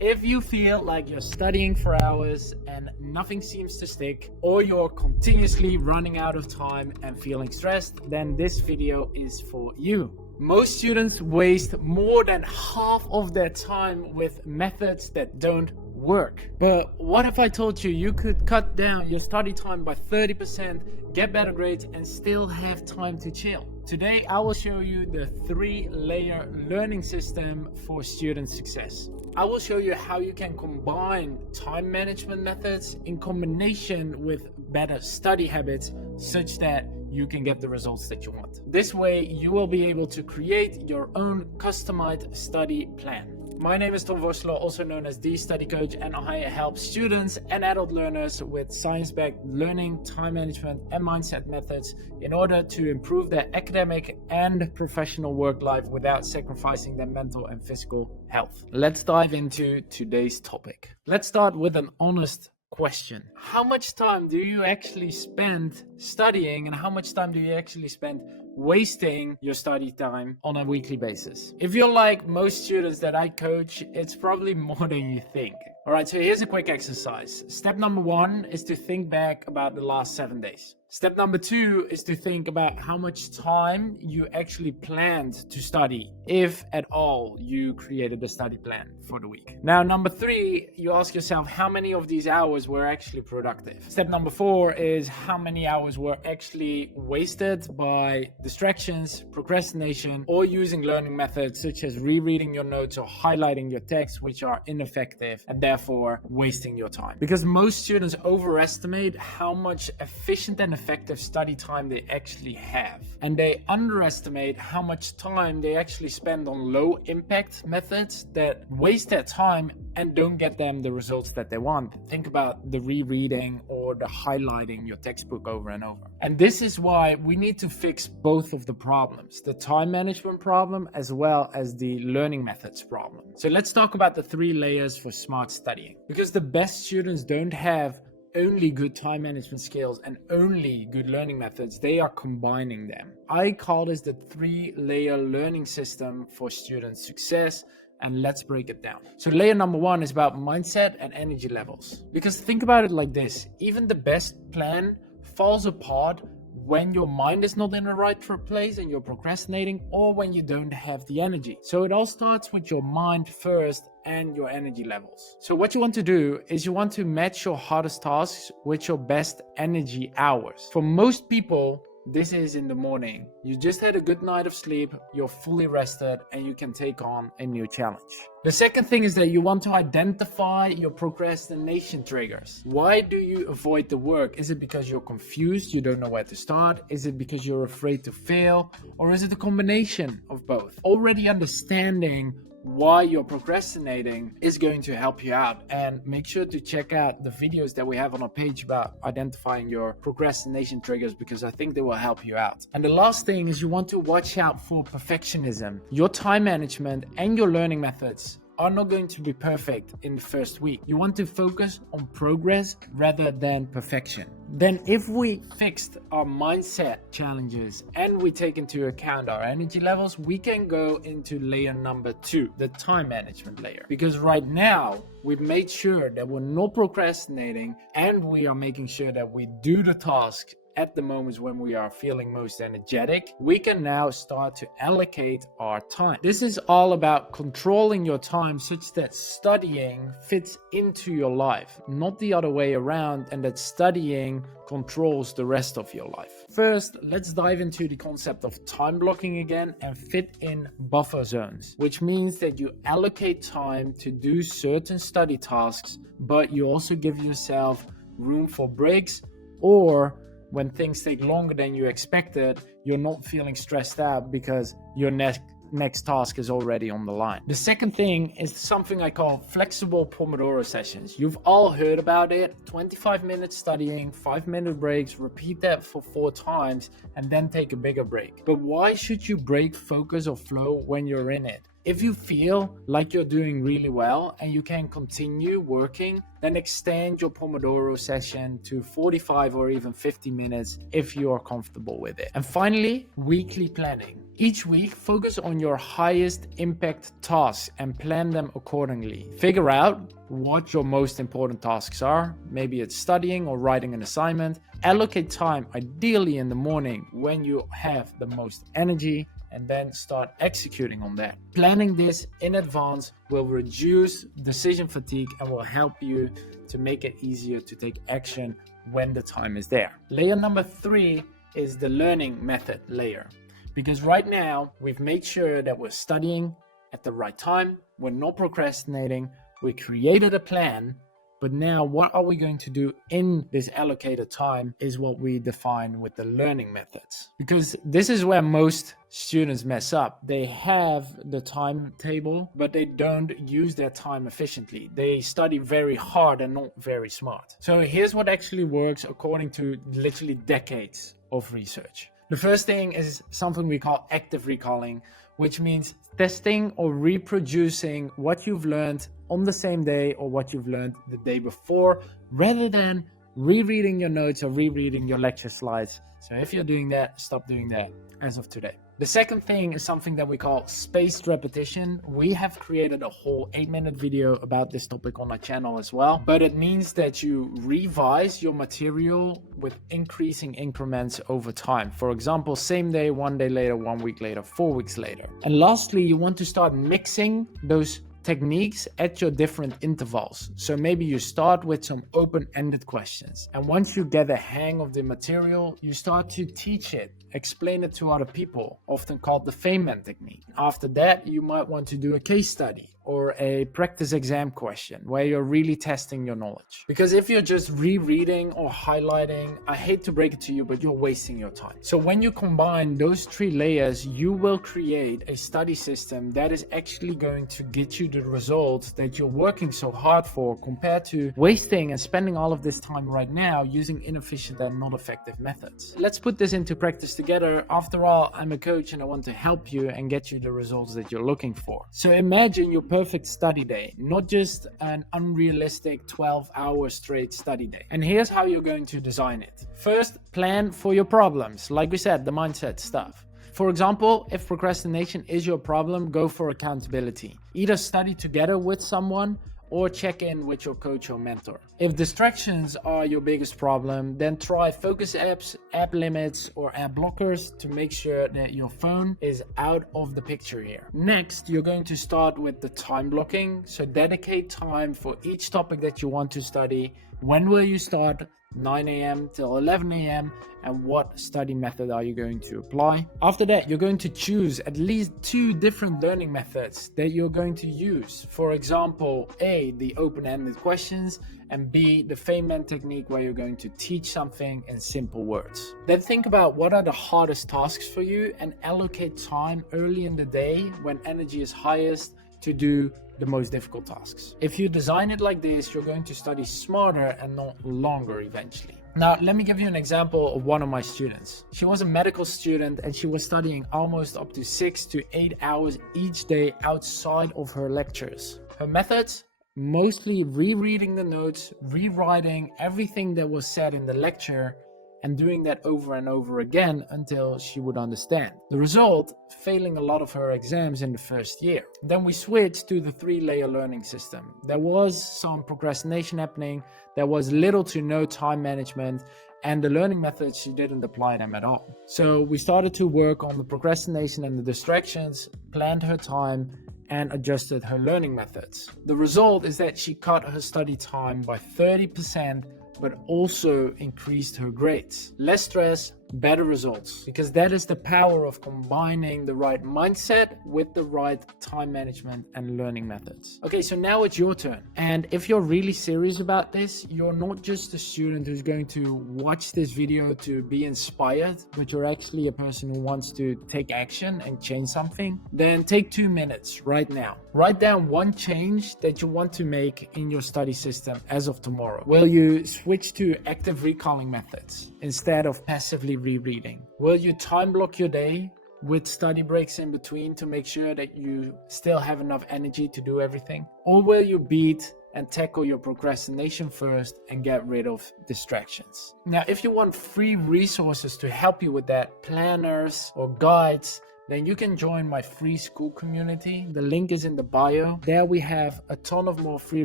If you feel like you're studying for hours and nothing seems to stick, or you're continuously running out of time and feeling stressed, then this video is for you. Most students waste more than half of their time with methods that don't work. But what if I told you you could cut down your study time by 30%, get better grades, and still have time to chill? Today, I will show you the 3-layer learning system for student success. I will show you how you can combine time management methods in combination with better study habits such that you can get the results that you want. This way, you will be able to create your own customized study plan. My name is Tom Vorsler, also known as The Study Coach, and I help students and adult learners with science-backed learning, time management, and mindset methods in order to improve their academic and professional work life without sacrificing their mental and physical health. Let's dive into today's topic. Let's start with an honest question. How much time do you actually spend studying, and how much time do you actually spend wasting your study time on a weekly basis? If you're like most students that I coach, it's probably more than you think. All right, so here's a quick exercise. Step number 1 is to think back about the last 7 days. Step number 2 is to think about how much time you actually planned to study, if at all you created a study plan for the week. Now, number 3, you ask yourself how many of these hours were actually productive. Step number 4 is how many hours were actually wasted by distractions, procrastination, or using learning methods such as rereading your notes or highlighting your text, which are ineffective and therefore wasting your time. Because most students overestimate how much efficient and effective study time they actually have, and they underestimate how much time they actually spend on low impact methods that waste their time and don't get them the results that they want. Think about the rereading or the highlighting your textbook over and over. And this is why we need to fix both of the problems, the time management problem as well as the learning methods problem. So let's talk about the 3 layers for smart studying, because the best students don't have only good time management skills and only good learning methods. They are combining them. I call this the 3-layer learning system for student success, and let's break it down. So layer number 1 is about mindset and energy levels. Because think about it like this, even the best plan falls apart when your mind is not in the right place and you're procrastinating, or when you don't have the energy. So it all starts with your mind first and your energy levels. So what you want to do is you want to match your hardest tasks with your best energy hours. For most people, this is in the morning. You just had a good night of sleep, you're fully rested, and you can take on a new challenge. The second thing is that you want to identify your procrastination triggers. Why do you avoid the work? Is it because you're confused, you don't know where to start? Is it because you're afraid to fail? Or is it a combination of both? Already understanding why you're procrastinating is going to help you out, and make sure to check out the videos that we have on our page about identifying your procrastination triggers, because I think they will help you out. And the last thing is you want to watch out for perfectionism. Your time management and your learning methods are not going to be perfect in the first week. You want to focus on progress rather than perfection. Then if we fixed our mindset challenges and we take into account our energy levels, we can go into layer number 2, the time management layer. Because right now, we've made sure that we're not procrastinating, and we are making sure that we do the task at the moments when we are feeling most energetic. We can now start to allocate our time. This is all about controlling your time such that studying fits into your life, not the other way around, and that studying controls the rest of your life. First, let's dive into the concept of time blocking again and fit in buffer zones, which means that you allocate time to do certain study tasks, but you also give yourself room for breaks, or when things take longer than you expected, you're not feeling stressed out because your next task is already on the line. The second thing is something I call flexible Pomodoro sessions. You've all heard about it. 25 minutes studying, 5-minute breaks, repeat that for 4 times, and then take a bigger break. But why should you break focus or flow when you're in it? If you feel like you're doing really well and you can continue working, then extend your Pomodoro session to 45 or even 50 minutes if you are comfortable with it. And finally, weekly planning. Each week, focus on your highest impact tasks and plan them accordingly. Figure out what your most important tasks are. Maybe it's studying or writing an assignment. Allocate time, ideally in the morning when you have the most energy, and then start executing on that. Planning this in advance will reduce decision fatigue and will help you to make it easier to take action when the time is there. Layer number 3 is the learning method layer. Because right now, we've made sure that we're studying at the right time, we're not procrastinating, we created a plan, but now what are we going to do in this allocated time is what we define with the learning methods. Because this is where most students mess up. They have the timetable, but they don't use their time efficiently. They study very hard and not very smart. So here's what actually works according to literally decades of research. The first thing is something we call active recalling, which means testing or reproducing what you've learned on the same day or what you've learned the day before, rather than rereading your notes or rereading your lecture slides. So if you're doing that, stop doing that as of today. The second thing is something that we call spaced repetition. We have created a whole 8-minute video about this topic on our channel as well, but it means that you revise your material with increasing increments over time. For example, same day, 1 day later, 1 week later, 4 weeks later. And lastly, you want to start mixing those techniques at your different intervals. So maybe you start with some open-ended questions, and once you get a hang of the material, you start to teach it, explain it to other people, often called the Feynman technique. After that, you might want to do a case study or a practice exam question where you're really testing your knowledge. Because if you're just rereading or highlighting, I hate to break it to you, but you're wasting your time. So when you combine those 3 layers, you will create a study system that is actually going to get you the results that you're working so hard for, compared to wasting and spending all of this time right now using inefficient and not effective methods. Let's put this into practice together. After all, I'm a coach and I want to help you and get you the results that you're looking for. So imagine your perfect study day, not just an unrealistic 12-hour straight study day. And here's how you're going to design it. First, plan for your problems. Like we said, the mindset stuff. For example, if procrastination is your problem, go for accountability. Either study together with someone or check in with your coach or mentor. If distractions are your biggest problem, then try focus apps, app limits, or app blockers to make sure that your phone is out of the picture here. Next, you're going to start with the time blocking. So dedicate time for each topic that you want to study. When will you start? 9 a.m. till 11 a.m. and what study method are you going to apply? After that, you're going to choose at least 2 different learning methods that you're going to use. For example, A, the open-ended questions, and B, the Feynman technique, where you're going to teach something in simple words. Then think about what are the hardest tasks for you and allocate time early in the day when energy is highest to do the most difficult tasks. If you design it like this, you're going to study smarter and not longer eventually. Now, let me give you an example of one of my students. She was a medical student and she was studying almost up to 6 to 8 hours each day outside of her lectures. Her methods? Mostly rereading the notes, rewriting everything that was said in the lecture, and doing that over and over again until she would understand. The result, failing a lot of her exams in the first year. Then we switched to the 3-layer learning system. There was some procrastination happening, there was little to no time management, and the learning methods, she didn't apply them at all. So we started to work on the procrastination and the distractions, planned her time, and adjusted her learning methods. The result is that she cut her study time by 30%, but also increased her grades. Less stress, better results, because that is the power of combining the right mindset with the right time management and learning methods. Okay, so now it's your turn. And if you're really serious about this, you're not just a student who's going to watch this video to be inspired, but you're actually a person who wants to take action and change something, then take 2 minutes right now. Write down one change that you want to make in your study system as of tomorrow. Will you switch to active recalling methods instead of passively rereading? Will you time block your day with study breaks in between to make sure that you still have enough energy to do everything? Or will you beat and tackle your procrastination first and get rid of distractions? Now, if you want free resources to help you with that, planners or guides, then you can join my free school community. The link is in the bio. There we have a ton of more free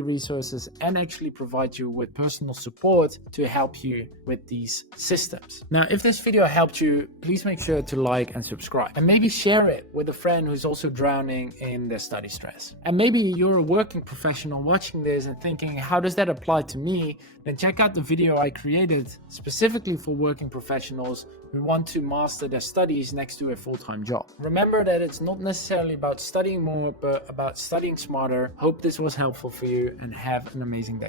resources and actually provide you with personal support to help you with these systems. Now, if this video helped you, please make sure to like and subscribe, and maybe share it with a friend who's also drowning in their study stress. And maybe you're a working professional watching this and thinking, how does that apply to me? Then check out the video I created specifically for working professionals who want to master their studies next to a full-time job. Remember that it's not necessarily about studying more, but about studying smarter. Hope this was helpful for you, and have an amazing day.